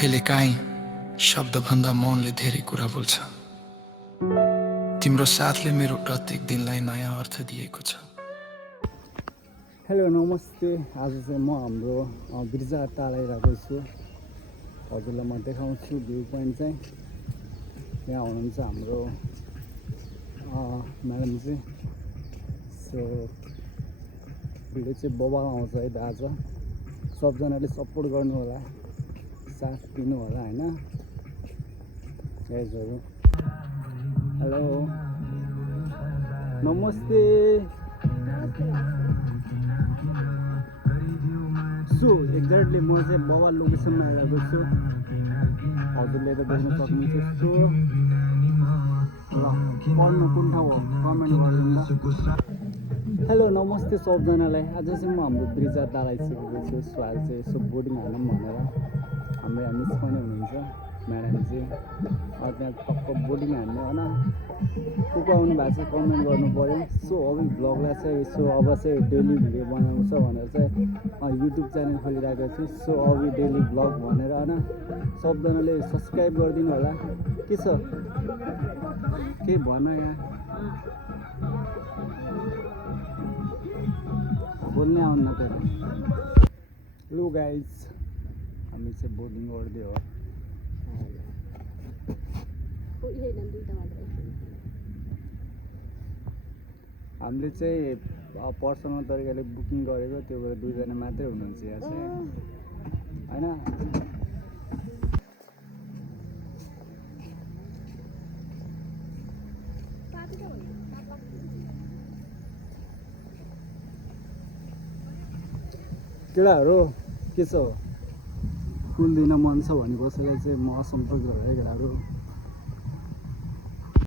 कहिलेकाहीँ शब्दभन्दा मौनले धेरै कुरा बोल्छ। तिम्रो साथले मेरो प्रत्येक दिनलाई नयाँ अर्थ दिएको छ। हेलो नमस्ते। आज चाहिँ म हाम्रो बिर्जा टाढा आइरहेको छु। हजुरलाई म देखाउँछु भ्यू पोइन्ट चाहिँ। यहाँ हुनुहुन्छ हाम्रो म्याडम चाहिँ। सो भिडियो चाहिँ बबाल आउँछ है आज। सबजनाले सपोर्ट गर्नु होला, साथ दिनु होला हैन गाइजहरु। हेलो नमस्ते। सो एक्ज्याक्टली म चाहिँ बबाल लोकेसनमा आइरहेको छु। हजुरले त देख्न सक्नुहुन्छ। सो ल पढ्नु कुन ठाउँ हो कमेन्ट गरिदिनु ल। हेलो नमस्ते सबजनालाई। आज चाहिँ म हाम्रो बिर्जा टाढा आइसकेको छु। सो आज चाहिँ यसो बोर्डिङ हालौँ भनेर हाम्रो यहाँ मिस पनि हुनुहुन्छ म्याडम चाहिँ। त्यहाँ टक्क बोर्डिङ हान्ने होइन। को आउनु भएको छ कमेन्ट गर्नु पऱ्यो। सो अब भ्लगलाई चाहिँ यसो अब चाहिँ डेली भिडियो बनाउँछ भनेर चाहिँ युट्युब च्यानल खोलिरहेको छु। सो अब डेली भ्लग भनेर होइन सबजनाले सब्सक्राइब गरिदिनु होला। के छ केही भन यहाँ बोल्नै आउन्न तर। लु गाइज हामी चाहिँ बोर्डिङ गर्दै हो। हामीले चाहिँ पर्सनल तरिकाले बुकिङ गरेको, त्यो भएर 2 जना मात्रै हुनुहुन्छ यहाँ चाहिँ होइन। केटाहरू के छ कुल दिन मन छ भने कसैलाई चाहिँ म सम्पर्क गरेँ केटाहरू।